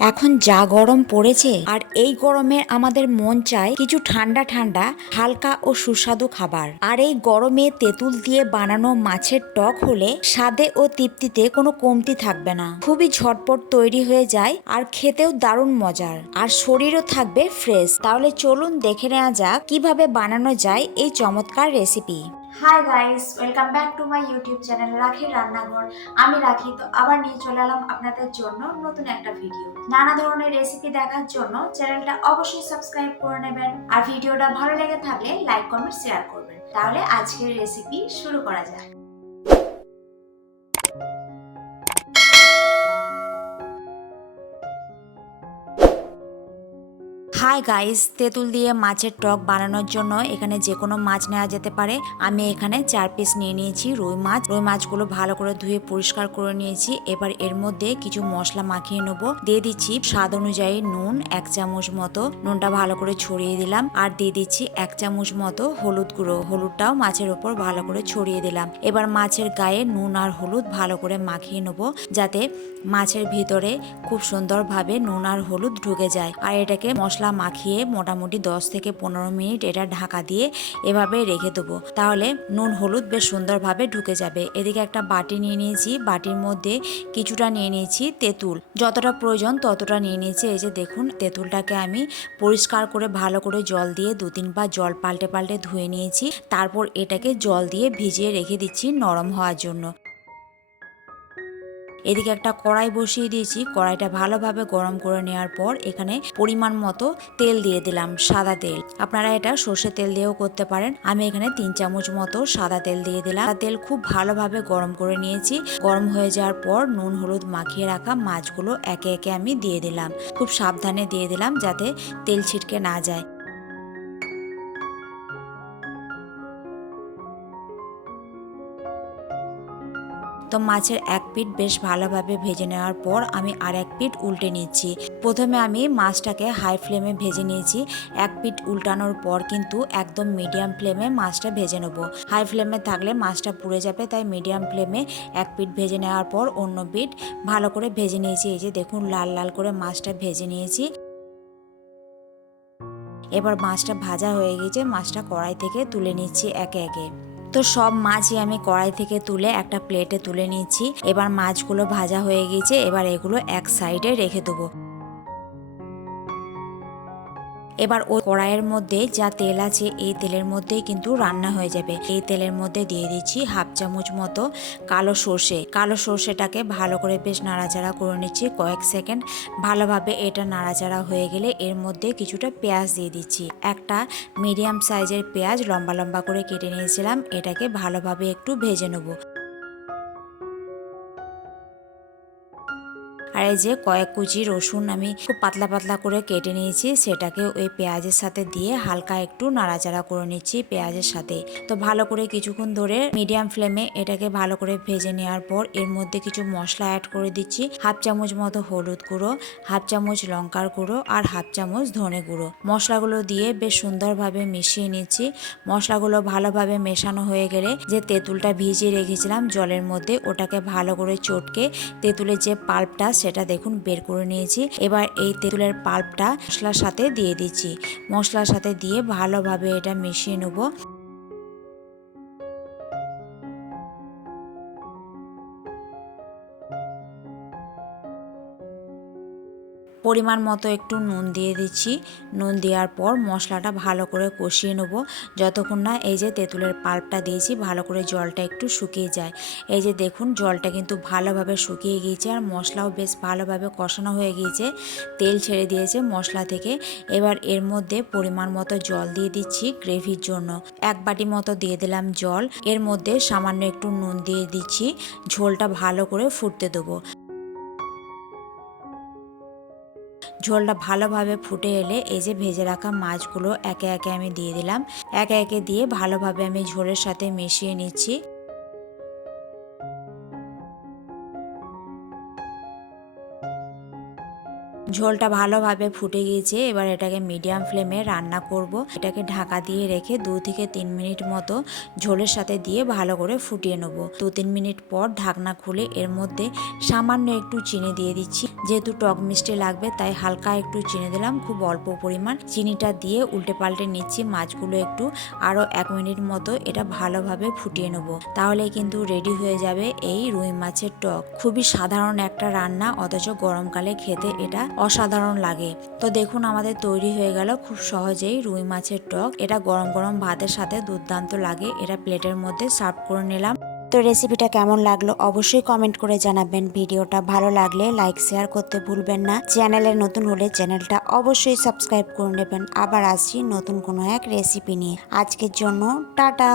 এখন যা গরম পড়েছে আর এই গরমে আমাদের মন চায় কিছু ঠান্ডা ঠান্ডা, হালকা ও সুস্বাদু খাবার। আর এই গরমে তেঁতুল দিয়ে বানানো মাছের টক হলে স্বাদে ও তৃপ্তিতে কোনো কমতি থাকবে না। খুবই ঝটপট তৈরি হয়ে যায় আর খেতেও দারুণ মজার। আর শরীরও থাকবে ফ্রেশ। তাহলে চলুন দেখে নেওয়া যাক কীভাবে বানানো যায় এই চমৎকার recipe. Hi guys welcome back to my YouTube channel Rakhi রান্নাঘর আমি রাখি, তো আবার নিয়ে চলে এলাম আপনাদের জন্য নতুন একটা ভিডিও নানা ধরনের রেসিপি দেখার জন্য চ্যানেলটা অবশ্যই সাবস্ক্রাইব করে নেবেন। আর ভিডিওটা ভালো লেগে থাকলে লাইক কমেন্ট শেয়ার করবেন। তাহলে আজকের রেসিপি শুরু করা যাক। হাই গাইস, তেঁতুল দিয়ে মাছের টক বানানোর জন্য এখানে যে কোনো মাছ নেওয়া যেতে পারে। আমি এখানে চার পিস নিয়ে নিয়েছি রুই মাছ। রুই মাছগুলো ভালো করে ধুয়ে পরিষ্কার করে নিয়েছি। এবার এর মধ্যে কিছু মশলা মাখিয়ে নেব। দিয়ে দিচ্ছি স্বাদ অনুযায়ী নুন, এক চামচ মতো। নুনটা ভালো করে ছড়িয়ে দিলাম। আর দিয়ে দিচ্ছি এক চামচ মতো হলুদ গুঁড়ো। হলুদটাও মাছের ওপর ভালো করে ছড়িয়ে দিলাম। এবার মাছের গায়ে নুন আর হলুদ ভালো করে মাখিয়ে নেব যাতে মাছের ভিতরে খুব সুন্দরভাবে নুন আর হলুদ ঢুকে যায়। আর এটাকে মশলা মাখিয়ে মোটামুটি দশ থেকে পনেরো মিনিট এটা ঢাকা দিয়ে এভাবে রেখে দেবো। তাহলে নুন হলুদ বেশ সুন্দরভাবে ঢুকে যাবে। এদিকে একটা বাটি নিয়ে নিয়েছি। বাটির মধ্যে কিছুটা নিয়ে নিয়েছি তেঁতুল। যতটা প্রয়োজন ততটা নিয়ে নিয়েছি। এই যে দেখুন, তেঁতুলটাকে আমি পরিষ্কার করে ভালো করে জল দিয়ে দু তিনবার জল পাল্টে পাল্টে ধুয়ে নিয়েছি। তারপর এটাকে জল দিয়ে ভিজিয়ে রেখে দিচ্ছি নরম হওয়ার জন্য। এদিকে একটা কড়াই বসিয়ে দিয়েছি। কড়াইটা ভালোভাবে গরম করে নেওয়ার পর এখানে পরিমাণ মতো তেল দিয়ে দিলাম, সাদা তেল। আপনারা এটা সর্ষে তেল দিয়েও করতে পারেন। আমি এখানে তিন চামচ মতো সাদা তেল দিয়ে দিলাম। তেল খুব ভালোভাবে গরম করে নিয়েছি। গরম হয়ে যাওয়ার পর নুন, হলুদ মাখিয়ে রাখা মাছগুলো একে একে আমি দিয়ে দিলাম। খুব সাবধানে দিয়ে দিলাম যাতে তেল ছিটকে না যায়। তো মাছের এক পিঠ বেশ ভালোভাবে ভেজে নেওয়ার পর আমি আর এক পিঠ উল্টে নিচ্ছি। প্রথমে আমি মাছটাকে হাই ফ্লেমে ভেজে নিয়েছি। এক পিঠ উল্টানোর পর কিন্তু একদম মিডিয়াম ফ্লেমে মাছটা ভেজে নেব। হাই ফ্লেমে থাকলে মাছটা পুড়ে যাবে, তাই মিডিয়াম ফ্লেমে এক পিঠ ভেজে নেওয়ার পর অন্য পিঠ ভালো করে ভেজে নিয়েছি। এই যে দেখুন, লাল লাল করে মাছটা ভেজে নিয়েছি। এবার মাছটা ভাজা হয়ে গেছে, মাছটা কড়াই থেকে তুলে নিচ্ছি একে একে। তো সব মাছই আমি কড়াই থেকে তুলে একটা প্লেটে তুলে নিচ্ছি। এবার মাছগুলো ভাজা হয়ে গেছে, এবার এগুলো এক সাইডে রেখে দেবো। এবার ওই কড়াইয়ের মধ্যে যা তেল আছে, এই তেলের মধ্যেই কিন্তু রান্না হয়ে যাবে। এই তেলের মধ্যে দিয়ে দিচ্ছি হাফ চামচ মতো কালো সর্ষে। কালো সর্ষেটাকে ভালো করে বেশ নাড়াচাড়া করে নিচ্ছি কয়েক সেকেন্ড। ভালোভাবে এটা নাড়াচাড়া হয়ে গেলে এর মধ্যে কিছুটা পেঁয়াজ দিয়ে দিচ্ছি। একটা মিডিয়াম সাইজের পেঁয়াজ লম্বা লম্বা করে কেটে নিয়েছিলাম। এটাকে ভালোভাবে একটু ভেজে নেব। আর এই যে কয়েক কুচি রসুন আমি খুব পাতলা পাতলা করে কেটে নিয়েছি, সেটাকে ওই পেঁয়াজের সাথে দিয়ে হালকা একটু নাড়াচাড়া করে নিচ্ছি পেঁয়াজের সাথে। তো ভালো করে কিছুক্ষণ ধরে মিডিয়াম ফ্লেমে এটাকে ভালো করে ভেজে নেওয়ার পর এর মধ্যে কিছু মশলা অ্যাড করে দিচ্ছি, হাফ চামচ মতো হলুদ গুঁড়ো, হাফ চামচ লঙ্কার গুঁড়ো আর হাফ চামচ ধনে গুঁড়ো। মশলাগুলো দিয়ে বেশ সুন্দরভাবে মিশিয়ে নিচ্ছি। মশলাগুলো ভালোভাবে মেশানো হয়ে গেলে যে তেঁতুলটা ভিজিয়ে রেখেছিলাম জলের মধ্যে, ওটাকে ভালো করে চটকে তেঁতুলের যে পাল্পটা সেটা দেখুন, বের করে নিয়েছি। এবার এই তেঁতুলের পাল্পটা মশলার সাথে দিয়ে দিচ্ছি। মশলার সাথে দিয়ে ভালোভাবে এটা মিশিয়ে নেব। পরিমাণ মতো একটু নুন দিয়ে দিচ্ছি। নুন দেওয়ার পর মশলাটা ভালো করে কষিয়ে নেব। যতক্ষণ না এই যে তেঁতুলের পাল্পটা দিয়েছি, ভালো করে জলটা একটু শুকিয়ে যায়। এই যে দেখুন, জলটা কিন্তু ভালোভাবে শুকিয়ে গিয়েছে আর মশলাও বেশ ভালোভাবে কষানো হয়ে গিয়েছে। তেল ছেড়ে দিয়েছে মশলা থেকে। এবার এর মধ্যে পরিমাণ মতো জল দিয়ে দিচ্ছি গ্রেভির জন্য। এক বাটি মতো দিয়ে দিলাম জল। এর মধ্যে সামান্য একটু নুন দিয়ে দিচ্ছি। ঝোলটা ভালো করে ফুটতে দেবো। ঝোলটা ভালোভাবে ফুটে এলে এই যে ভেজে রাখা মাছগুলো একে একে আমি দিয়ে দিলাম। একে একে দিয়ে ভালোভাবে আমি ঝোলের সাথে মিশিয়ে নিচ্ছি। ঝোলটা ভালোভাবে ফুটে গিয়েছে, এবার এটাকে মিডিয়াম ফ্লেমে রান্না করব। এটাকে ঢাকা দিয়ে রেখে দু থেকে তিন মিনিট মতো ঝোলের সাথে দিয়ে ভালো করে ফুটিয়ে নেব। দু তিন মিনিট পর ঢাকনা খুলে এর মধ্যে সামান্য একটু চিনি দিয়ে দিচ্ছি। যেহেতু টক মিষ্টি লাগবে, তাই হালকা একটু চিনি দিলাম, খুব অল্প পরিমাণ। চিনিটা দিয়ে উল্টে পাল্টে নিচ্ছি, মাছগুলো একটু আরও এক মিনিট মতো এটা ভালোভাবে ফুটিয়ে নেব। তাহলে কিন্তু রেডি হয়ে যাবে এই রুই মাছের টক। খুবই সাধারণ একটা রান্না, অথচ গরমকালে খেতে এটা অসাধারণ লাগে। তো দেখুন, আমাদের তৈরি হয়ে গেল খুব সহজেই রুই মাছের টক। এটা গরম গরম ভাতের সাথে দুর্দান্ত লাগে। এটা প্লেটের মধ্যে সার্ভ করে নিলাম। তো রেসিপিটা কেমন লাগল অবশ্যই কমেন্ট করে জানাবেন। ভিডিওটা ভালো লাগলে লাইক শেয়ার করতে ভুলবেন না। চ্যানেলে নতুন হলে চ্যানেলটা অবশ্যই সাবস্ক্রাইব করে নেবেন। আবার আসছি নতুন কোনো এক রেসিপি নিয়ে। আজকের জন্য টাটা!